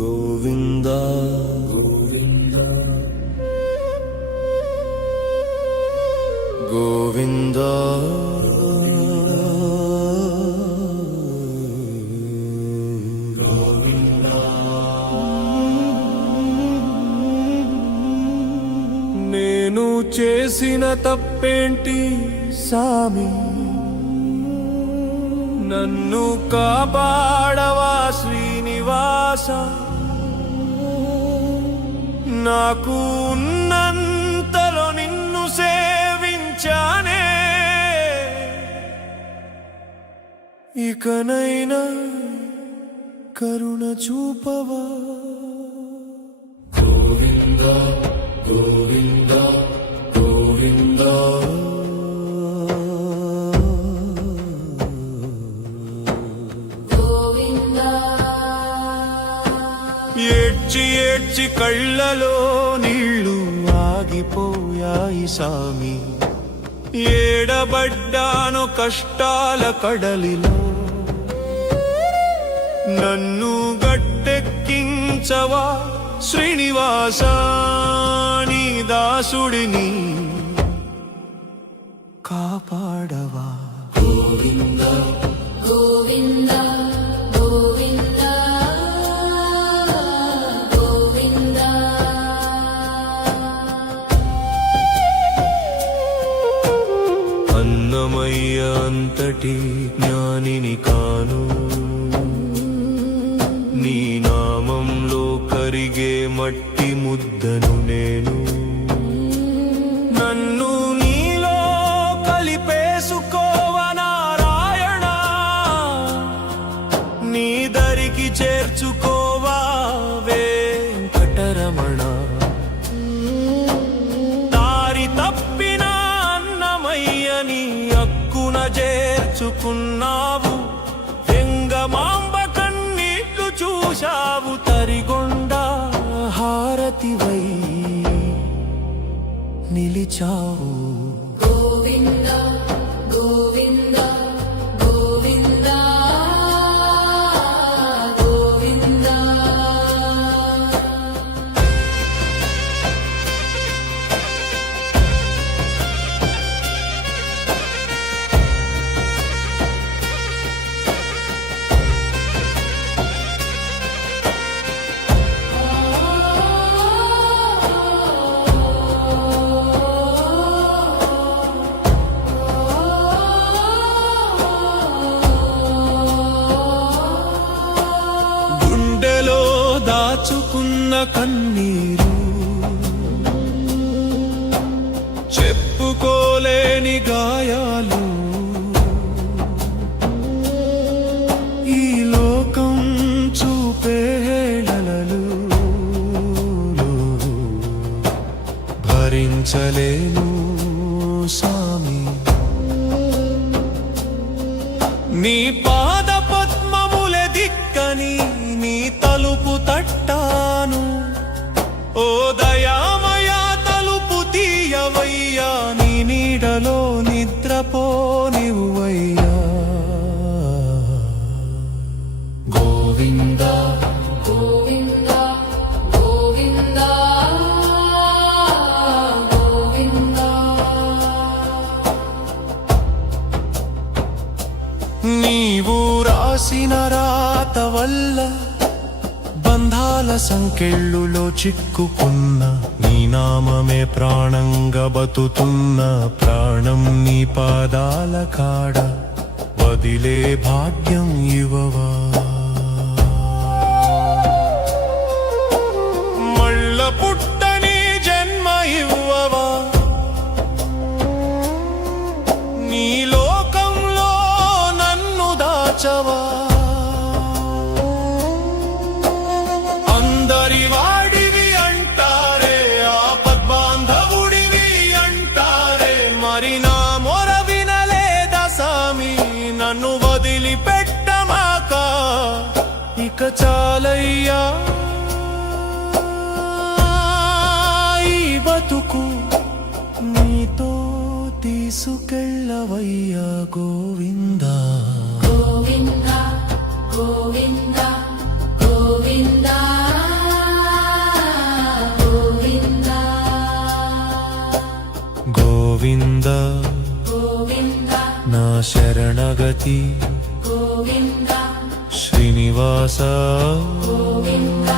గోవిందా గోవిందా గోవిందా నేను చేసిన తప్పేంటి సామి, నన్ను కాపాడవా శ్రీనివాస. నాకు ఉన్నంతలో నిన్ను సేవించానే, ఇకనైనా కరుణ చూపవా. గోవిందా గోవిందా గోవిందా ఏడ్చి ఏడ్చి కళ్ళలో నీళ్లు ఆగిపోయాయి సామి. ఏడబడ్డాను కష్టాల కడలిలో, నన్ను గట్టెక్కించవా శ్రీనివాస. నీ దాసుడిని కాపాడవా. గోవిందా గోవిందా గోవిందా గోవిందా. అన్నమయ్య అంతటి జ్ఞానిని కాను, నీ నామంలో కరిగే మట్టి ముద్దను నేను. నన్ను నీలో కలిపేసుకోవ నారాయణ, నీ దరికి చేర్చుకోవా వెంకటరమణ. దారి తప్పిన అన్నమయ్యని అక్కున చేర్చుకున్నావు. వెంగమాంబ కన్నీళ్లు చూశావు, తరిగొండ హారతివై నిలిచావు. గోవిందా గోవిందా గోవిందా గోవిందా. గుండెలో దాచుకున్న కన్నీరు, చెప్పుకోలేని గాయాలు, ఈ లోకం చూపే హేళనలు భరించలేను సామి. నీ పాద పద్మములే దిక్కని నీ తలుపు తట్టాను. ఓ దయామయ తలుపు తీయవయ్యా, నీ నీడలో నిద్రపోనివ్వయ్యా. గోవిందా గోవిందా గోవిందా గోవిందా. నీవు రాసిన రాత వల్ల బంధాల సంకెళ్ళులో చిక్కుకున్న, నీ నామమే ప్రాణంగా బతుతున్న. ప్రాణం నీ పాదాల కాడ వదిలే భాగ్యం ఇవ్వవా. మళ్ళ పుట్టని జన్మ ఇవ్వవా. నీ లోకంలో నన్ను దాచవా. అందరి వాడివి అంటారే, ఆపద్బాంధవుడివి అంటారే, మరి నా మొర వినలేదా సామి. నన్ను వదిలిపెట్టమాక, ఇక చాలయ్యా ఈ బతుకు. నీతో తీసుకెళ్ళవయ్యా గోవిందా గోవిందా గోవింద గోవింద నా శరణగతి గోవింద శ్రీనివాస గోవింద